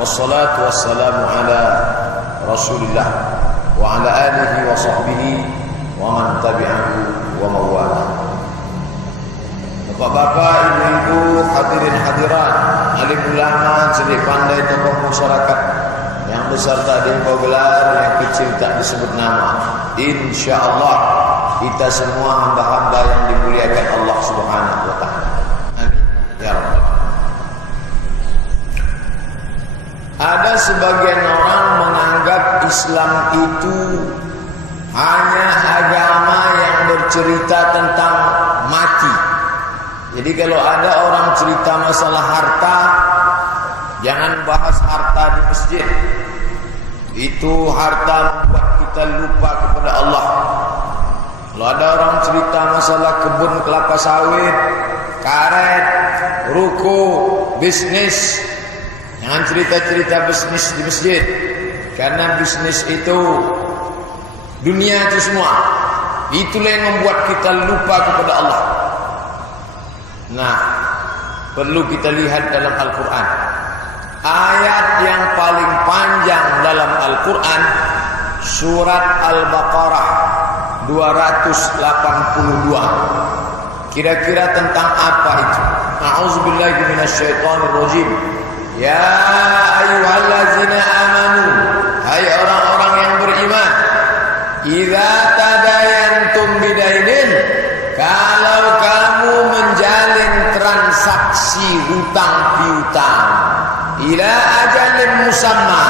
wassalatu wassalamu ala Rasulillah wa ala alihi wa sahbihi wa man tabi'ahu wa mawala. Bapak-bapak, ibu-ibu, hadirin hadirat, alim ulama, cerdik pandai, tokoh masyarakat, yang besar tak diimbau gelar, yang kecil tak disebut nama. InsyaAllah kita semua hamba-hamba yang dimuliakan Allah Subhanahu wa ta'ala. Amin ya rabbal alamin. Ada sebagian orang menganggap Islam itu hanya agama yang bercerita tentang mati. Jadi kalau ada orang cerita masalah harta, jangan bahas harta di masjid. Itu harta membuat kita lupa kepada Allah. Kalau ada orang cerita masalah kebun kelapa sawit, karet, ruko, bisnis, jangan cerita-cerita bisnis di masjid. Karena bisnis itu, dunia itu semua, itulah yang membuat kita lupa kepada Allah. Nah, perlu kita lihat dalam Al-Quran. Ayat yang paling panjang dalam Al-Quran, surat Al-Baqarah 282. Kira-kira tentang apa itu? A'udzubillahi minasyaitonirrajim. Ya ayyuhallazina amanu, hai orang-orang yang beriman, idza tadayantum bidainin, kalau kamu menjalin transaksi hutang piutang, ila ajalin musamma,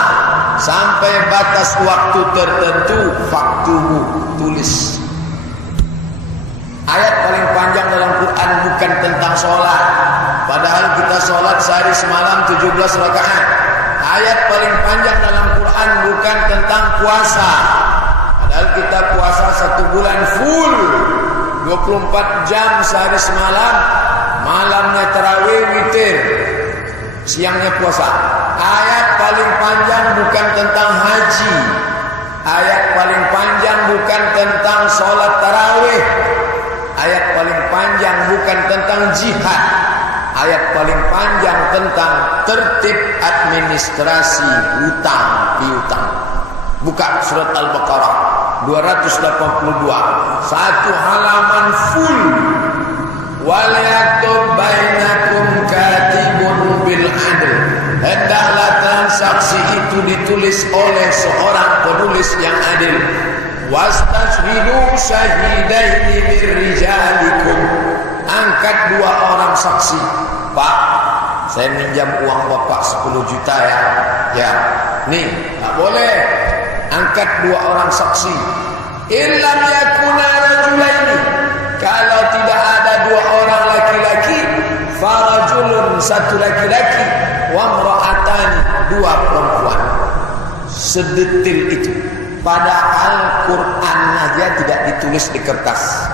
sampai batas waktu tertentu, faktuhu, tulis. Ayat paling panjang dalam Quran bukan tentang sholat, padahal kita sholat sehari semalam 17 rakaat. Ayat paling panjang dalam Quran bukan tentang puasa, padahal kita puasa 1 bulan full, 24 jam sehari semalam, malamnya tarawih witir, siangnya puasa. Ayat paling panjang bukan tentang haji, ayat paling panjang bukan tentang sholat tarawih, ayat paling panjang bukan tentang jihad, ayat paling panjang tentang tertib administrasi hutang piutang. Buka surat Al-Baqarah 282, satu halaman full. Wal yaktub bainakum katibun bil adl, hendaklah transaksi itu ditulis oleh seorang penulis yang adil. Wastashhidu syahidaini min rijalikum, angkat 2 orang saksi. Pak, saya minjam uang bapak 10 juta ya. Ya, nih, tak boleh. Angkat 2 orang saksi. Illam yakuna rajulaini, kalau tidak ada 2 orang laki-laki, farajulun, 1 laki-laki, wa imra'atani, 2 perempuan. Sedetil itu. Padahal Quran aja tidak ditulis di kertas.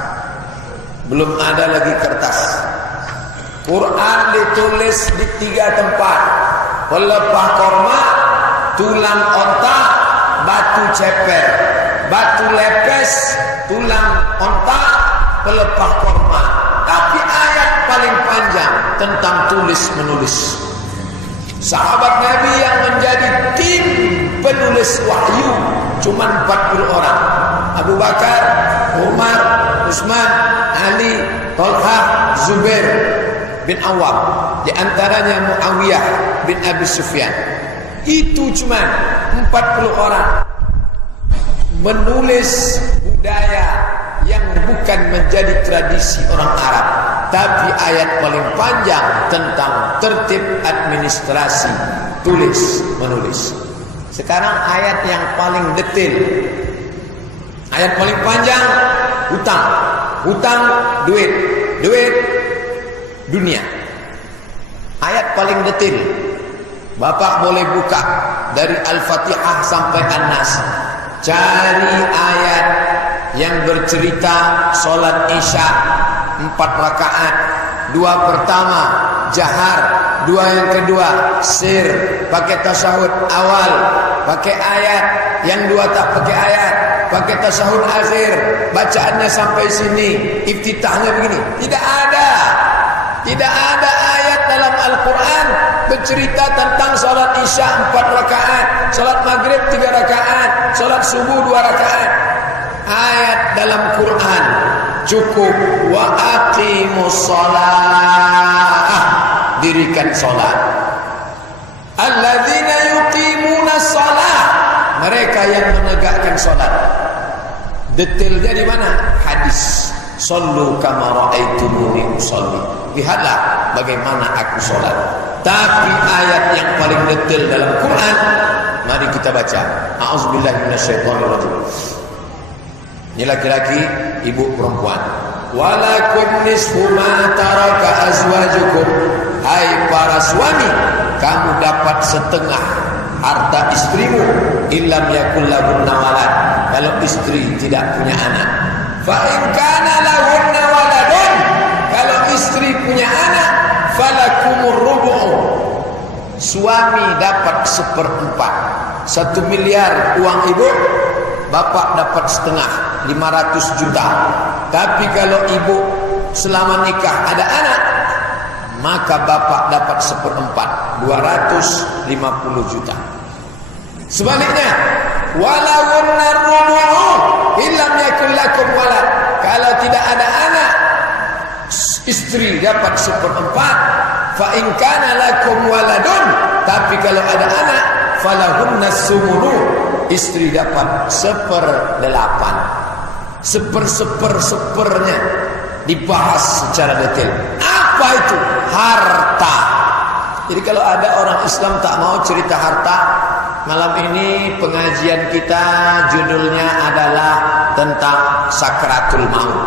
Belum ada lagi kertas. Quran ditulis di 3 tempat. Pelepah korma, tulang onta, batu ceper. Batu lepes, tulang onta, pelepah korma. Tapi ayat paling panjang tentang tulis menulis. Sahabat Nabi yang menjadi tim penulis wahyu cuma 40 orang. Abu Bakar, Umar, Utsman, Ali, Talha, Zubair bin Awam. Di antaranya Muawiyah bin Abi Sufyan. Itu cuma 40 orang menulis budaya yang bukan menjadi tradisi orang Arab, tapi ayat paling panjang tentang tertib administrasi tulis menulis. Sekarang ayat yang paling detail, ayat paling panjang, hutang. Hutang duit, duit dunia. Ayat paling detail. Bapak boleh buka dari Al-Fatihah sampai An-Nas. Cari ayat yang bercerita solat Isya 4 rakaat, 2 pertama jahar, 2 yang kedua sir, pakai tasyahud awal, pakai ayat, yang 2 tak pakai ayat, pakai tasyahud akhir, bacaannya sampai sini, iftitahnya begini. Tidak ada ayat dalam Al-Quran bercerita tentang salat Isya 4 rakaat, salat Maghrib 3 rakaat, salat Subuh 2 rakaat. Ayat dalam Quran cukup, wa aqimus shalah, dirikan salat. Alladzina yuqimuna shalah, mereka yang menegakkan salat. Detailnya di mana? Hadis. Sallu kama ra'aitumuni usalli. Lihatlah bagaimana aku salat. Tapi ayat yang paling detail dalam Quran, mari kita baca. A'udzubillahi minasyaitonirrajim. Ini laki-laki, ibu perempuan. Walakum nisfu ma taraka azwajukum. Hai para suami, kamu dapat setengah harta istrimu, illam yakul lahunna walad, kalau istri tidak punya anak. Fa in kana lahunna waladun, kalau istri punya anak, falakumur rubu', suami dapat 1/4. 1 miliar uang ibu, bapak dapat setengah, 500 juta. Tapi kalau ibu selama nikah ada anak, maka bapak dapat 1/4, 250 juta. Sebaliknya, walawun narrubu'u illam yakul lakum walad, kalau tidak ada anak, istri dapat 1/4. Fa in kana lakum waladun, tapi kalau ada anak, falahunna sumunu, istri dapat 1/8. Sepernya dibahas secara detail. Apa itu? Harta. Jadi kalau ada orang Islam tak mau cerita harta, malam ini pengajian kita judulnya adalah tentang sakratul maut.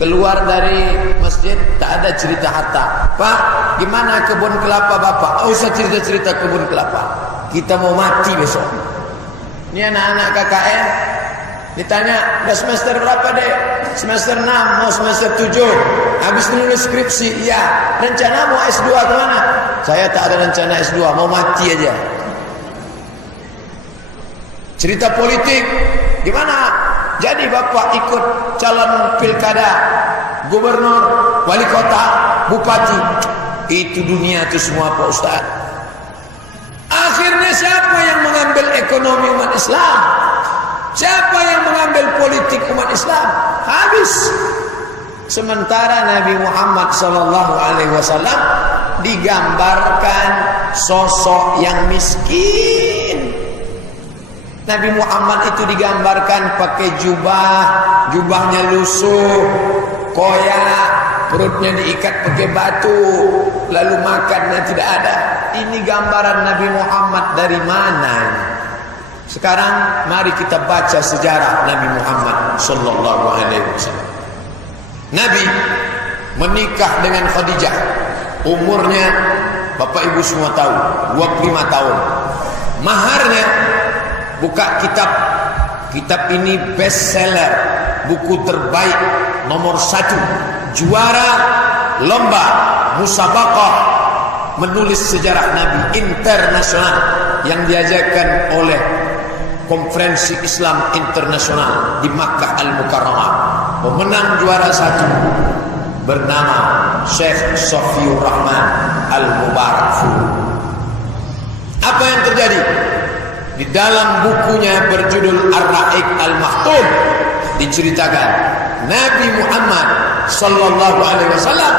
Keluar dari masjid tak ada cerita harta. Pak, gimana kebun kelapa bapak? Oh, usah cerita-cerita kebun kelapa. Kita mau mati besok. Ini anak-anak KKN ditanya, udah semester berapa dek? Semester 6, mau semester 7. Habis menulis skripsi, iya. Rencana mau S2 kemana? Saya tak ada rencana S2, mau mati aja. Cerita politik, gimana? Jadi bapak ikut calon pilkada, gubernur, wali kota, bupati. Itu dunia itu semua Pak Ustaz. Akhirnya siapa yang mengambil ekonomi umat Islam? Siapa yang mengambil politik umat Islam? Habis. Sementara Nabi Muhammad SAW digambarkan sosok yang miskin. Nabi Muhammad itu digambarkan pakai jubahnya lusuh, koyak, perutnya diikat pakai batu, lalu makannya tidak ada. Ini gambaran Nabi Muhammad dari mana? Sekarang mari kita baca sejarah Nabi Muhammad sallallahu alaihi wasallam. Nabi menikah dengan Khadijah. Umurnya Bapak Ibu semua tahu, 25 tahun. Maharnya, buka kitab ini best seller, buku terbaik nomor 1, juara lomba musabaqah menulis sejarah Nabi internasional yang diajarkan oleh Konferensi Islam Internasional di Makkah Al-Mukarramah. Pemenang juara 1 bernama Syekh Sofiur Rahman Al-Mubarakfur. Apa yang terjadi? Di dalam bukunya berjudul Ar-Ra'iq Al-Maktum diceritakan Nabi Muhammad sallallahu alaihi wasallam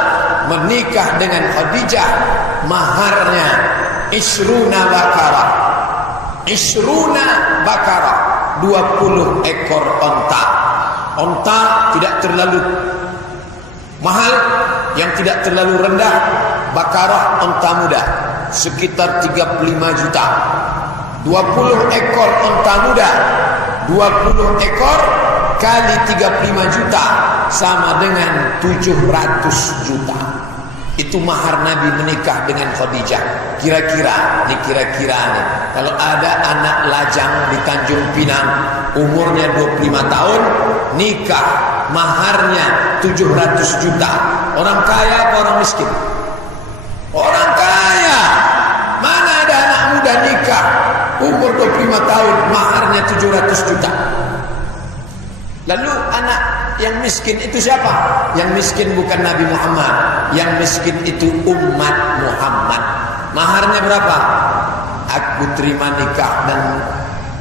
menikah dengan Khadijah, maharnya isruna bakarah. Isruna bakarah, 20 ekor onta. Onta tidak terlalu mahal, yang tidak terlalu rendah. Bakarah onta muda sekitar 35 juta. 20 ekor onta muda, 20 ekor kali 35 juta sama dengan 700 juta. Itu mahar Nabi menikah dengan Khadijah. Kira-kira nih, kalau ada anak lajang di Tanjung Pinang, umurnya 25 tahun, nikah, maharnya 700 juta. Orang kaya apa orang miskin? Orang kaya. Mana ada anak muda nikah, umur 25 tahun, maharnya 700 juta. Lalu anak yang miskin itu siapa? Yang miskin bukan Nabi Muhammad. Yang miskin itu umat Muhammad. Maharnya berapa? Aku terima nikah dan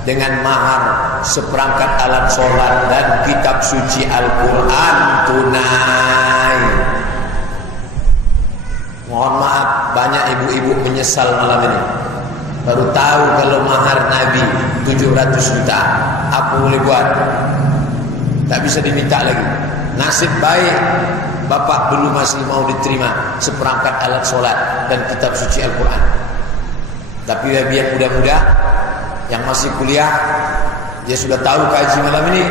dengan mahar seperangkat alat sholat dan kitab suci Al-Quran tunai. Mohon maaf, banyak ibu-ibu menyesal malam ini. Baru tahu kalau mahar Nabi 700 juta. Apa boleh buat? Tak bisa diminta lagi. Nasib baik bapak dulu masih mau diterima seperangkat alat sholat dan kitab suci Al-Quran. Tapi biar muda-muda yang masih kuliah, dia sudah tahu kaji malam ini,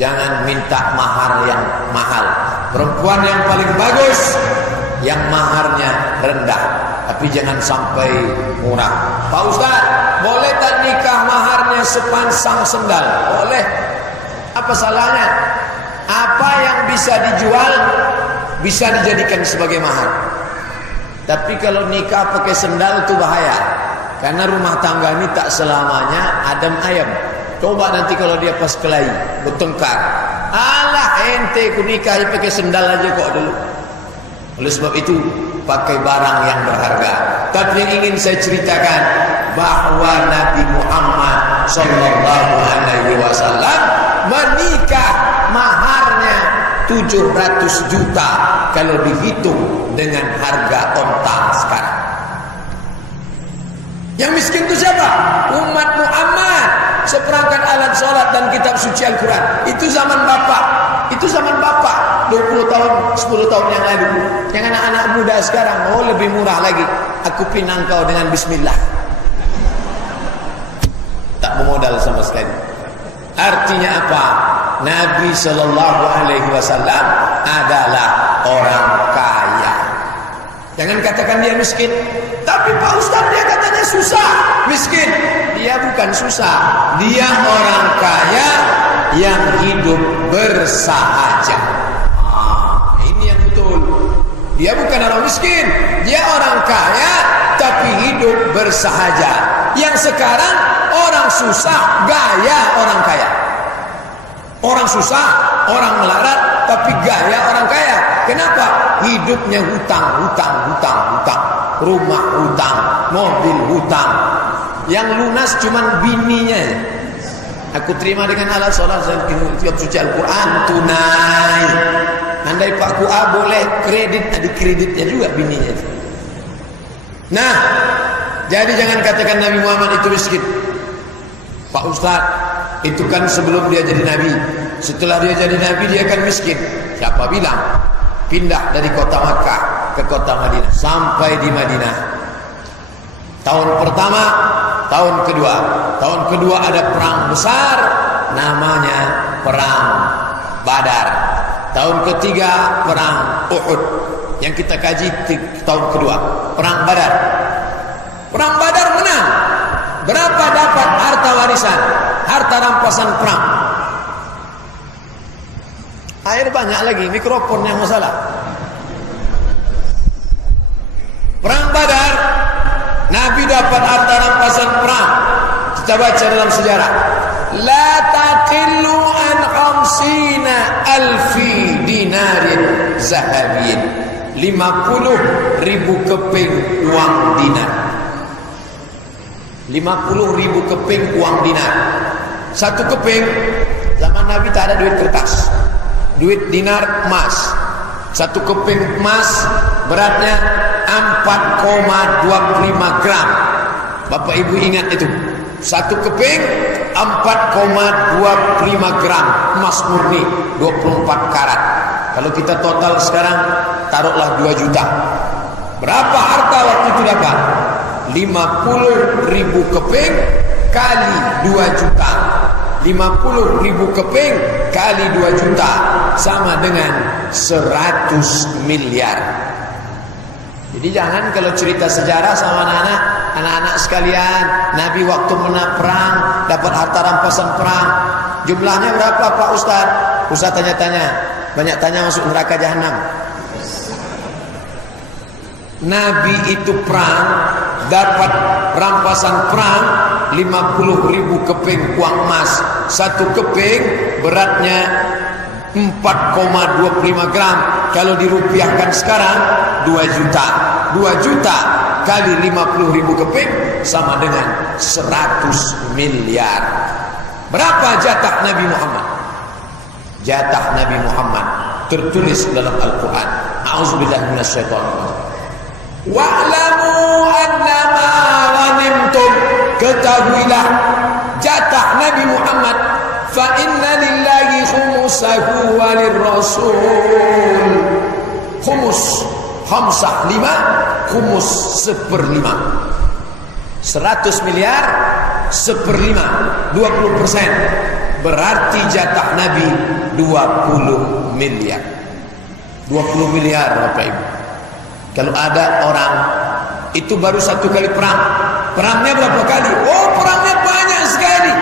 jangan minta mahar yang mahal. Perempuan yang paling bagus yang maharnya rendah, tapi jangan sampai murah. Pak Ustaz, boleh tak nikah maharnya sepansang sendal? Boleh. Apa salahnya? Apa yang bisa dijual bisa dijadikan sebagai mahar. Tapi kalau nikah pakai sendal itu bahaya. Karena rumah tangga ini tak selamanya adem ayem. Coba nanti kalau dia pas kelahi, bertengkar. Alah ente ku nikahi pakai sendal aja kok dulu. Oleh sebab itu pakai barang yang berharga. Tapi yang ingin saya ceritakan bahwa Nabi Muhammad sallallahu alaihi wasallam menikah maharnya 700 juta kalau dihitung dengan harga onta sekarang. Yang miskin itu siapa? Umat Muhammad. Seperangkat alat sholat dan kitab suci Al-Quran. Itu zaman bapak. Itu zaman bapak 20 tahun, 10 tahun yang lalu. Yang anak-anak muda sekarang, oh lebih murah lagi. Aku pinang kau dengan bismillah. Tak bermodal sama sekali. Artinya apa? Nabi sallallahu alaihi wasallam adalah orang kaya. Jangan katakan dia miskin. Tapi Pak Ustaz dia katanya susah. Miskin. Dia bukan susah. Dia orang kaya yang hidup bersahaja. Ini yang betul. Dia bukan orang miskin. Dia orang kaya tapi hidup bersahaja. Yang sekarang orang susah gaya orang kaya. Orang susah, orang melarat tapi gaya orang kaya. Kenapa? Hidupnya hutang. Rumah hutang, mobil hutang. Yang lunas cuman bininya. Aku terima dengan alat sholat dan kitab suci Al-Quran tunai. Andai Pak Kua boleh kredit, ada kreditnya juga bininya. Nah, jadi jangan katakan Nabi Muhammad itu miskin. Pak Ustaz, itu kan sebelum dia jadi Nabi. Setelah dia jadi Nabi dia kan miskin. Siapa bilang? Pindah dari kota Makkah ke kota Madinah sampai di Madinah. Tahun pertama, tahun kedua. Tahun kedua ada perang besar namanya perang Badar. Tahun ketiga perang Uhud. Yang kita kaji tahun kedua, perang Badar. Perang Badar menang. Berapa dapat harta warisan? Harta rampasan perang. Air banyak lagi, mikrofon yang masalah. Perang Badar, Nabi dapat harta rampasan perang. Kita baca dalam sejarah. La taqillu an khamsina alfi dinarin zahabin. 50.000 keping uang dinar. 50.000 keping uang dinar. Satu keping, zaman Nabi tak ada duit kertas. Duit dinar emas. Satu keping emas beratnya 4,25 gram. Bapak Ibu ingat itu. Satu keping 4,25 gram emas murni 24 karat. Kalau kita total sekarang taruhlah 2 juta. Berapa harta waktu itu dapat? 50.000 keping kali 2 juta. 50.000 keping kali 2 juta sama dengan 100 miliar. Jadi jangan kalau cerita sejarah sama anak-anak sekalian, Nabi waktu menang perang dapat harta rampasan perang. Jumlahnya berapa Pak Ustaz? Ustaz tanya-tanya, banyak tanya masuk neraka jahanam. Nabi itu perang dapat rampasan perang 50.000 keping uang emas. Satu keping beratnya 4,25 gram. Kalau dirupiahkan sekarang 2 juta. 2 juta kali 50.000 keping sama dengan 100 miliar. Berapa jatah Nabi Muhammad? Jatah Nabi Muhammad tertulis dalam Al-Quran. A'udzubillahi minasyaitonir rajim. Wa'lamu annama ghanimtum, ketahuilah jatah Nabi Muhammad, fa inna lillahi khumusahu walirrasul. Khumus khamsah 5, khumus 1/5. 100 miliar 1/5, 20%. Berarti jatah Nabi 20 miliar. 20 miliar Bapak Ibu. Kalau ada orang itu baru 1 kali perang, perangnya berapa kali? Oh, perangnya banyak sekali.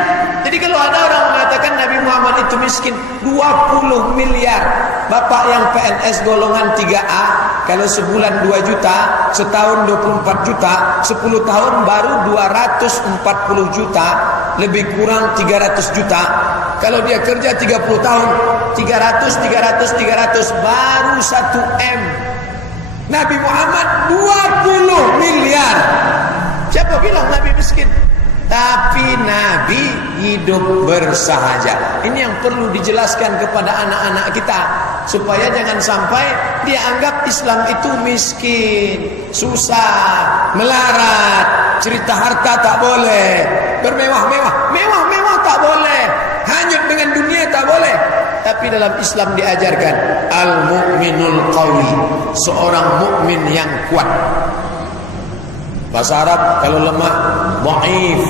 Jadi kalau ada orang mengatakan Nabi Muhammad itu miskin, 20 miliar. Bapak yang PNS golongan 3A, kalau sebulan 2 juta, setahun 24 juta, 10 tahun baru 240 juta, lebih kurang 300 juta. Kalau dia kerja 30 tahun, 300, baru 1 M. Nabi Muhammad 20 miliar. Siapa bilang Nabi miskin? Tapi Nabi hidup bersahaja. Ini yang perlu dijelaskan kepada anak-anak kita, supaya jangan sampai dia anggap Islam itu miskin, susah, melarat, cerita harta tak boleh, bermewah-mewah tak boleh, hanyut dengan dunia tak boleh. Tapi dalam Islam diajarkan al-mu'minul qawi, seorang mukmin yang kuat. Bahasa Arab kalau lemah, dhaif.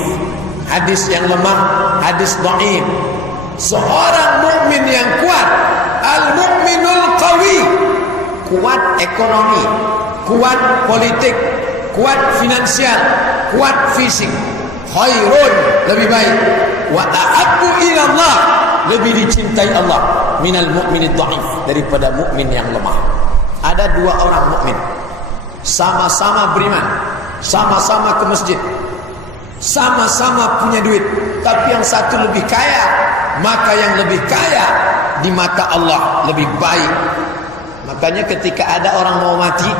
Hadis yang lemah, hadis dhaif. Seorang mukmin yang kuat, al-mu'minul qawi, kuat ekonomi, kuat politik, kuat finansial, kuat fisik. Khairun, lebih baik. Wa ahabbu ila Allah, lebih dicintai Allah minal mu'minid dhaif, daripada mukmin yang lemah. Ada 2 orang mukmin, sama-sama beriman, sama-sama ke masjid, sama-sama punya duit, tapi yang satu lebih kaya, maka yang lebih kaya di mata Allah lebih baik. Makanya ketika ada orang mau mati,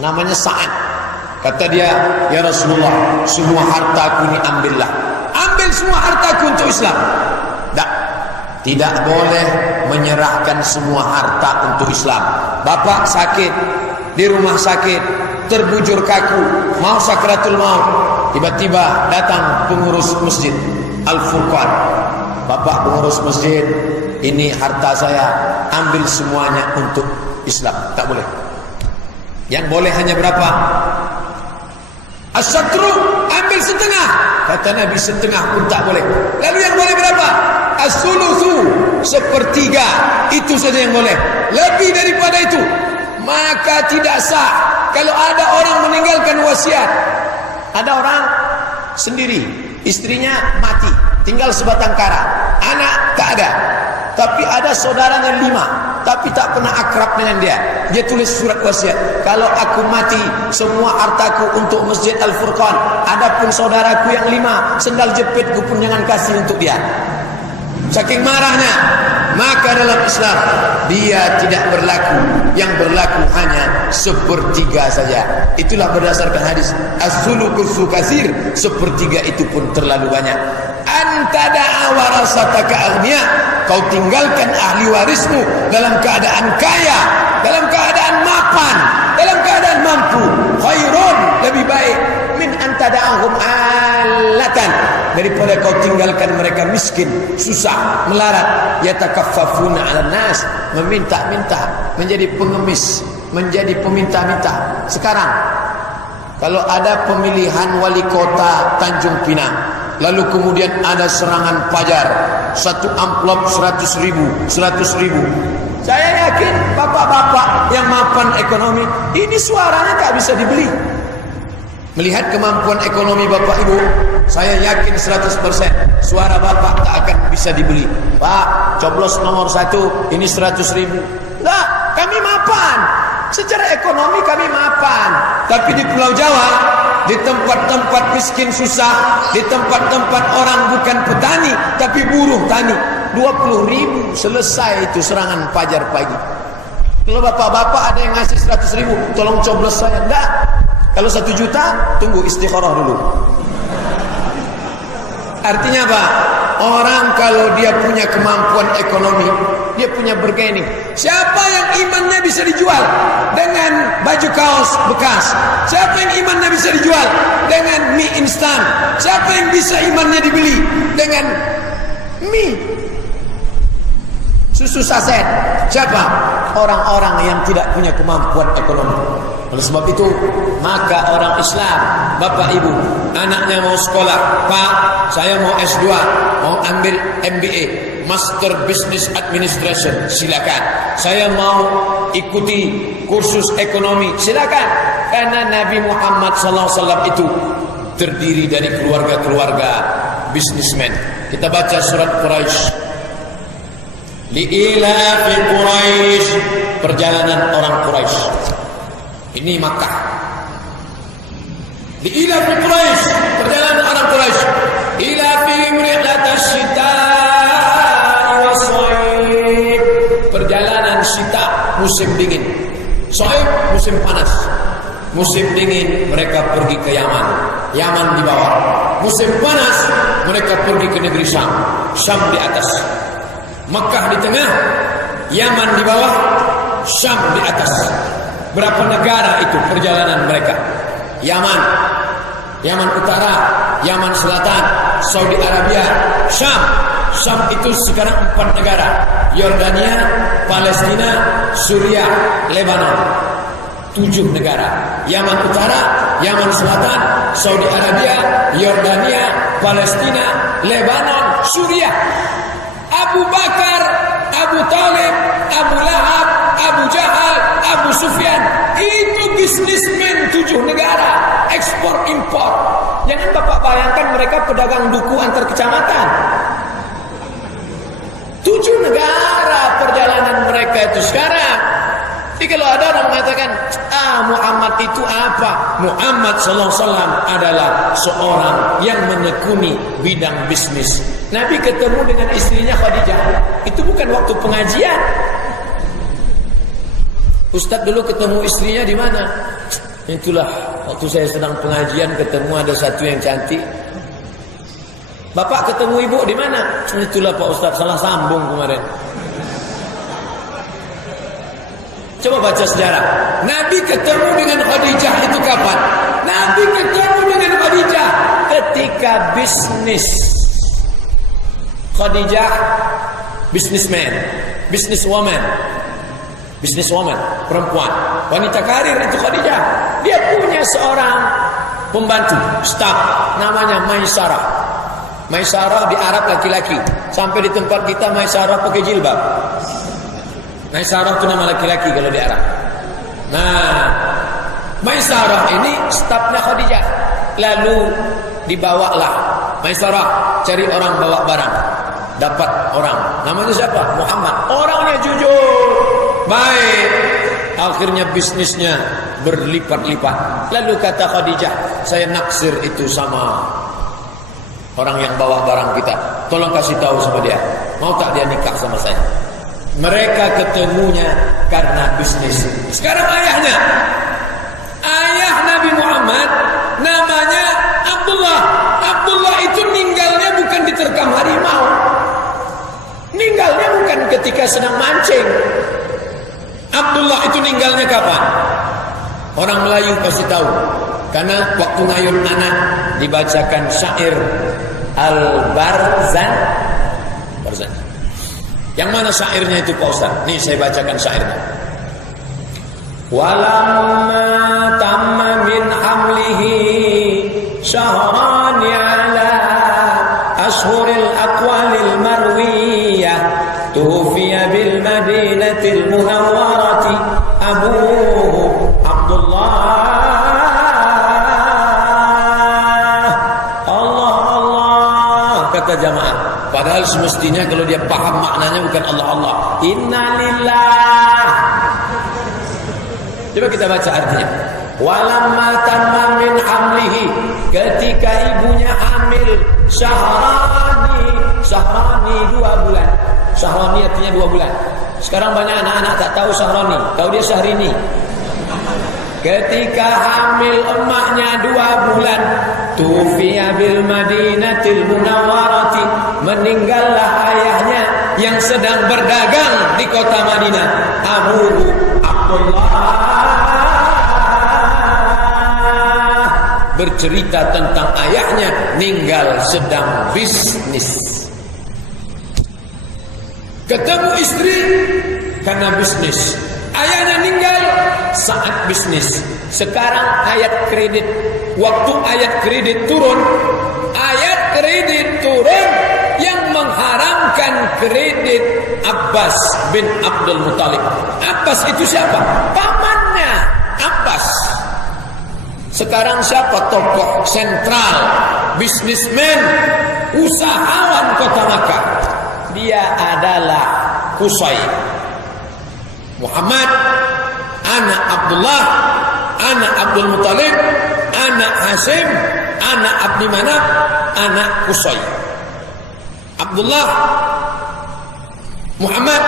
namanya Sa'ad, kata dia, ya Rasulullah, semua hartaku ini ambillah. Ambil semua hartaku untuk Islam. Tidak boleh menyerahkan semua harta untuk Islam. Bapak sakit, di rumah sakit, terbujur kaku, mau sakratul maut, tiba-tiba datang pengurus masjid Al-Furqan. Bapak pengurus masjid, ini harta saya, ambil semuanya untuk Islam. Tak boleh. Yang boleh hanya berapa? As-satru, ambil setengah. Kata Nabi, setengah pun tak boleh. Lalu yang boleh berapa? As-sulusu, 1/3. Itu saja yang boleh. Lebih daripada itu, maka tidak sah. Kalau ada orang meninggalkan wasiat, ada orang sendiri, istrinya mati, tinggal sebatang kara, anak tak ada, tapi ada saudaranya 5, tapi tak pernah akrab dengan dia. Dia tulis surat wasiat, kalau aku mati, semua hartaku untuk Masjid Al-Furqan. Adapun saudaraku yang 5, sendal jepitku pun jangan kasih untuk dia. Saking marahnya. Maka dalam Islam dia tidak berlaku, yang berlaku hanya 1/3 saja. Itulah berdasarkan hadis as-sulusu kasir, 1/3 itu pun terlalu banyak. Antada'a warasataka aghnia, kau tinggalkan ahli warismu dalam keadaan kaya, dalam keadaan mapan, dalam keadaan mampu. Khairun, lebih baik, min antada'ahum alatan, daripada kau tinggalkan mereka miskin, susah, melarat, yatakaffafuna 'alan nas, meminta-minta, menjadi pengemis, menjadi peminta-minta. Sekarang kalau ada pemilihan wali kota Tanjung Pinang, lalu kemudian ada serangan pajar, 1 amplop 100.000. Saya yakin bapak-bapak yang mapan ekonomi ini suaranya tak bisa dibeli. Melihat kemampuan ekonomi bapak ibu, saya yakin 100% suara bapak tak akan bisa dibeli. Pak, coblos nomor 1, ini 100.000. Enggak, kami mapan. Secara ekonomi kami mapan. Tapi di Pulau Jawa, di tempat-tempat miskin susah, di tempat-tempat orang bukan petani tapi buruh tani, 20.000 selesai itu serangan fajar pagi. Kalau bapak-bapak ada yang ngasih 100.000, tolong coblos saya. Enggak. Kalau 1 juta, tunggu istikharah dulu. Artinya apa? Orang kalau dia punya kemampuan ekonomi, dia punya bargaining. Siapa yang imannya bisa dijual dengan baju kaos bekas? Siapa yang imannya bisa dijual dengan mie instan? Siapa yang bisa imannya dibeli dengan mie susu saset? Siapa? Orang-orang yang tidak punya kemampuan ekonomi. Oleh sebab itu, maka orang Islam, bapak ibu, anaknya mau sekolah, Pak, saya mau S2, mau ambil MBA, Master Business Administration, silakan. Saya mau ikuti kursus ekonomi, silakan. Karena Nabi Muhammad SAW itu terdiri dari keluarga-keluarga bisnismen. Kita baca surat Quraisy. Li'ilafi Quraisy, perjalanan orang Quraisy. Ini Makkah. Li'ilafi Quraisy, perjalanan orang Quraisy. Ilafihim rihlatasy syita'i was-shayf, perjalanan syita, musim dingin. Shayf, musim panas. Musim dingin mereka pergi ke Yaman. Yaman di bawah. Musim panas mereka pergi ke negeri Syam. Syam di atas. Makkah di tengah, Yaman di bawah, Syam di atas. Berapa negara itu perjalanan mereka? Yaman, Yaman Utara, Yaman Selatan, Saudi Arabia, Syam. Syam itu sekarang 4 negara: Yordania, Palestina, Suriah, Lebanon. 7 negara. Yaman Utara, Yaman Selatan, Saudi Arabia, Yordania, Palestina, Lebanon, Suriah. Abu Bakar, Abu Talib, Abu Lahab, Abu Jahal, Abu Sufyan, itu bisnismen 7 negara, ekspor impor. Jangan bapak bayangkan mereka pedagang duku antar kecamatan. 7 negara perjalanan mereka itu sekarang. Jadi kalau ada orang mengatakan, Muhammad itu apa? Muhammad SAW adalah seorang yang menekuni bidang bisnis. Nabi ketemu dengan istrinya Khadijah. Itu bukan waktu pengajian. Ustadz dulu ketemu istrinya di mana? Itulah waktu saya sedang pengajian, ketemu ada satu yang cantik. Bapak ketemu ibu di mana? Itulah Pak Ustadz, salah sambung kemarin. Coba baca sejarah. Nabi ketemu dengan Khadijah itu kapan? Nabi ketemu dengan Khadijah ketika bisnis. Khadijah businessman, businesswoman, perempuan, wanita karir itu Khadijah. Dia punya seorang pembantu, staf, namanya Maisarah. Maisarah di Arab laki-laki. Sampai di tempat kita Maisarah pakai jilbab. Maisarah itu nama laki-laki kalau di Arab. Nah, Maisarah ini stafnya Khadijah. Lalu dibawalah Maisarah cari orang bawa barang. Dapat orang, namanya siapa? Muhammad. Orangnya jujur, baik. Akhirnya bisnisnya berlipat-lipat. Lalu kata Khadijah, saya naksir itu sama orang yang bawa barang kita. Tolong kasih tahu sama dia, mau tak dia nikah sama saya? Mereka ketemunya karena bisnis. Sekarang ayahnya, ayah Nabi Muhammad namanya Abdullah. Abdullah itu meninggalnya bukan diterkam harimau. Meninggalnya bukan ketika sedang mancing. Abdullah itu meninggalnya kapan? Orang Melayu pasti tahu. Karena waktu ngayun anak dibacakan syair Al-Barzan. Yang mana syairnya itu Pak Ustaz? Nih saya bacakan syairnya. Walamma tamma min hamlihi syahrani ala ashhuril aqwalil marwiyah tufiya bil madinatil munawwarati abuhu Abdullah. Allah Allah kata jamaah. Padahal semestinya kalau dia paham maknanya bukan Allah Allah. Innalillah. Coba kita baca artinya. Walamma tamma min hamlihi, ketika ibunya hamil syahrani 2 bulan. Syahroni artinya 2 bulan. Sekarang banyak anak-anak tak tahu Syahroni, tahu dia Syahrini. Ketika hamil emaknya 2 bulan, tufiya bil Madinatil Munawwarati, meninggallah ayahnya yang sedang berdagang di kota Madinah. Abu Abdullah bercerita tentang ayahnya meninggal sedang bisnis. Ketemu istri karena bisnis. Ayahnya meninggal saat bisnis. Sekarang ayat kredit. Waktu ayat kredit turun yang mengharamkan kredit Abbas bin Abdul Muthalib. Abbas itu siapa? Pamannya Abbas. Sekarang siapa tokoh sentral, bisnismen, usahawan kota Makkah? Dia adalah Qusay. Muhammad, anak Abdullah, anak Abdul Muthalib, anak Hasim, anak Abdi Manaf, anak Qusay. Abdullah, Muhammad,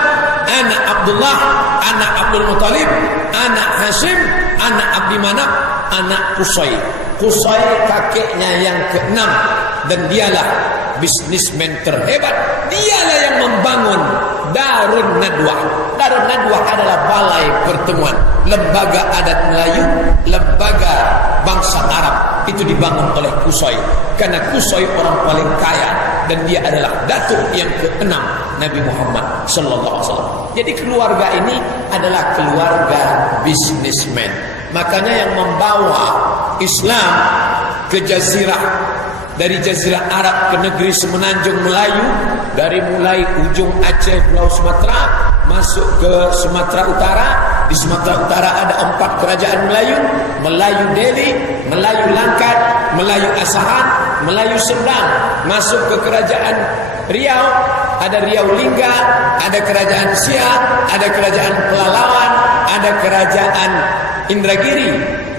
anak Abdullah, anak Abdul Muthalib, anak Hasim, anak Abdi Manaf, anak Qusay. Qusay kakeknya yang ke-6 dan dialah bisnismen terhebat. Dialah yang membangun Darun Nadwah. Darun Nadwah adalah balai pertemuan, lembaga adat Melayu, lembaga bangsa Arab. Itu dibangun oleh Qusay. Karena Qusay orang paling kaya dan dia adalah datuk yang ke-6 Nabi Muhammad sallallahu alaihi wasallam. Jadi keluarga ini adalah keluarga bisnismen. Makanya yang membawa Islam ke jazirah, dari jazirah Arab ke negeri semenanjung Melayu, dari mulai ujung Aceh, Pulau Sumatera, masuk ke Sumatera Utara. Di Sumatera Utara ada 4 kerajaan Melayu: Melayu Delhi, Melayu Langkat, Melayu Asahan, Melayu Serdang. Masuk ke kerajaan Riau, ada Riau Lingga, ada kerajaan Siak, ada kerajaan Pelalawan, ada kerajaan Indragiri.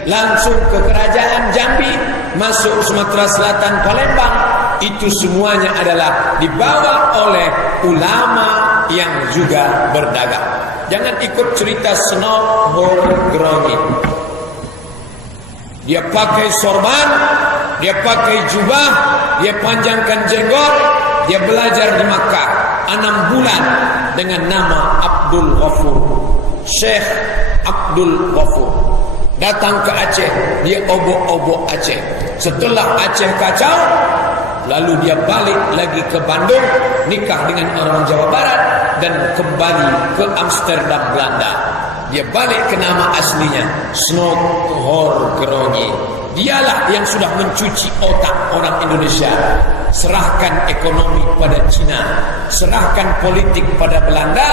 Langsung ke kerajaan Jambi, masuk Sumatera Selatan, Palembang. Itu semuanya adalah dibawa oleh ulama yang juga berdagang. Jangan ikut cerita snob grogi. Dia pakai sorban, dia pakai jubah, dia panjangkan jenggot, dia belajar di Makkah 6 bulan dengan nama Abdul Ghafur, Syekh Abdul Ghafur. Datang ke Aceh, dia obok-obok Aceh. Setelah Aceh kacau, lalu dia balik lagi ke Bandung, nikah dengan orang Jawa Barat, dan kembali ke Amsterdam, Belanda. Dia balik ke nama aslinya, Snoghorgrogi. Dialah yang sudah mencuci otak orang Indonesia. Serahkan ekonomi pada Cina, serahkan politik pada Belanda,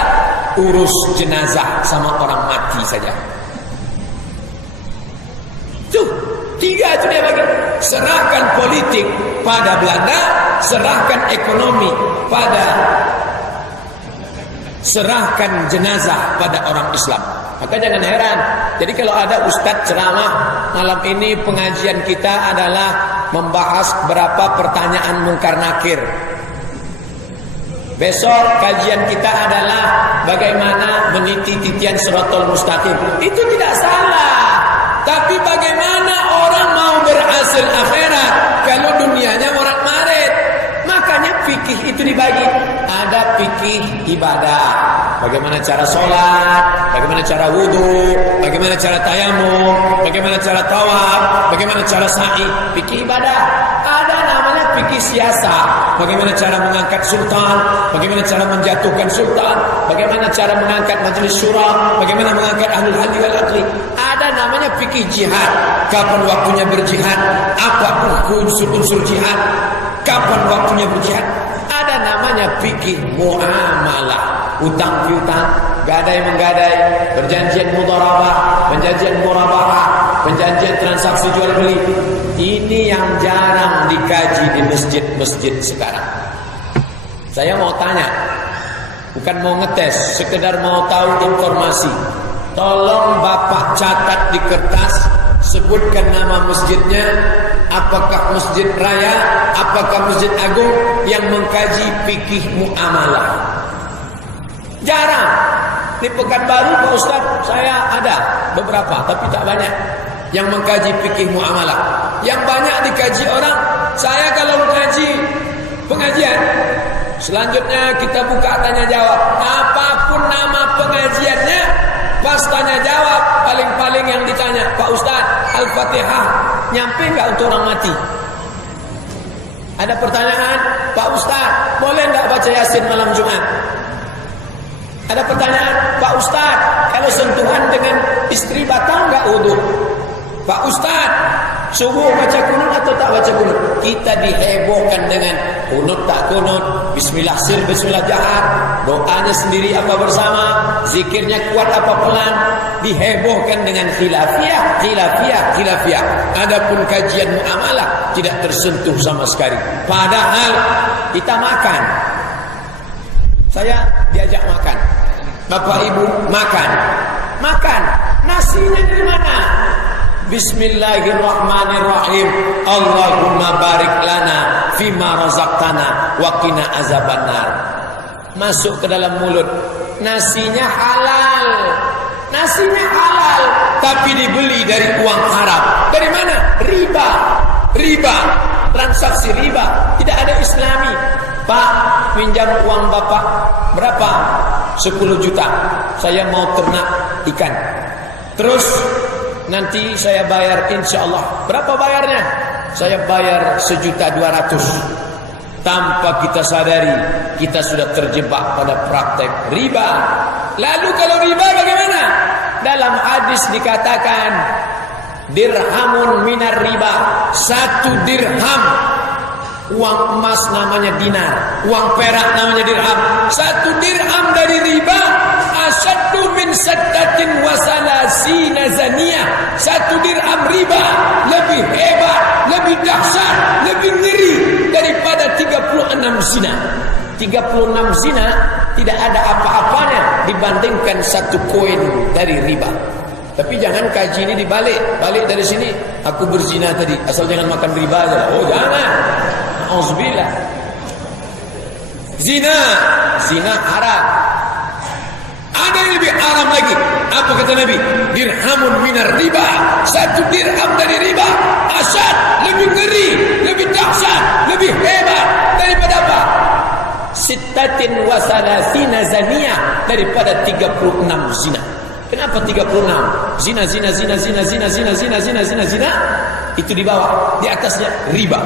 urus jenazah sama orang mati saja. Tuh, 3 itu dia bagi. Serahkan politik pada Belanda, serahkan ekonomi serahkan jenazah pada orang Islam. Maka jangan heran. Jadi kalau ada ustadz ceramah malam ini, pengajian kita adalah membahas berapa pertanyaan mungkar nakir. Besok kajian kita adalah bagaimana meniti titian Shiratal Mustaqim. Itu tidak salah. Tapi bagaimana orang mau berhasil akhirat kalau dunianya morat-marit? Makanya fikih itu dibagi. Ada fikih ibadah, bagaimana cara sholat, bagaimana cara wudu, bagaimana cara tayamum, bagaimana cara tawaf, bagaimana cara sa'i. Fikih ibadah. Ada namanya fikih siasat, bagaimana cara mengangkat sultan, bagaimana cara menjatuhkan sultan, bagaimana cara mengangkat majelis syura, bagaimana mengangkat ahlul hadis wal aqli. Ada namanya fikih jihad, kapan waktunya berjihad, apa unsur-unsur jihad, kapan waktunya berjihad. Ada namanya fikih muamalah, utang piutang, gadai menggadai, perjanjian mudharabah, perjanjian murabahah, perjanjian transaksi jual beli. Ini yang jarang dikaji di masjid-masjid sekarang. Saya mau tanya, bukan mau ngetes, sekedar mau tahu informasi. Tolong Bapak catat di kertas, sebutkan nama masjidnya. Apakah masjid raya, apakah masjid agung yang mengkaji fikih muamalah? Jarang. Di Pekanbaru Pak Ustaz, saya ada beberapa tapi tak banyak yang mengkaji fikih muamalah. Yang banyak dikaji orang. Saya kalau mengaji pengajian, selanjutnya kita buka tanya jawab. Apapun nama pengajiannya, pas tanya jawab, paling-paling yang ditanya, Pak Ustaz, Al-Fatihah nyampe enggak untuk orang mati? Ada pertanyaan, Pak Ustaz, boleh enggak baca Yasin malam Jumat? Ada pertanyaan, Pak Ustaz, kalau sentuhan dengan istri batal enggak wudu? Pak Ustaz, subuh baca kunut atau tak baca kunut? Kita dihebohkan dengan kunut tak kunut, bismillah sir, bismillah jahar, doanya sendiri apa bersama, zikirnya kuat apa pelan. Dihebohkan dengan khilafiyah. Adapun kajian muamalah tidak tersentuh sama sekali. Padahal kita makan. Saya diajak makan. Bapak Ibu makan. Nasinya dari mana? Bismillahirrahmanirrahim. Allahumma barik lana fima razaqtana wa qina azabannar. Masuk ke dalam mulut. Nasinya halal, tapi dibeli dari uang haram. Dari mana? Riba. Transaksi riba. Tidak ada Islami. Pak, pinjam uang Bapak berapa? 10 juta. Saya mau ternak ikan. Terus nanti saya bayar insya Allah. Berapa bayarnya? Saya bayar 1.200.000. Tanpa kita sadari, kita sudah terjebak pada praktek riba. Lalu kalau riba bagaimana? Dalam hadis dikatakan, dirhamun minar riba. 1 dirham. Uang emas namanya dinar, uang perak namanya dirham. 1 dirham dari riba asyaddu min saddatin wa salasina zaniyah. 1 dirham riba lebih hebat, lebih dahsyat, lebih ngeri daripada 36 zina. 36 zina tidak ada apa-apanya dibandingkan 1 koin dari riba. Tapi jangan kaji ini dibalik. Balik dari sini, aku berzina tadi, asal jangan makan riba aja. Oh jangan. Auzubillah. Zina haram. Ada yang lebih haram lagi. Apa kata Nabi? Dirhamun minar riba. 1 dirham dari riba asyad, lebih ngeri, lebih dahsyat, lebih hebat daripada apa? 36 zaniyah, daripada 36 zina. Kenapa 36? Zina. Itu di bawah, di atasnya riba.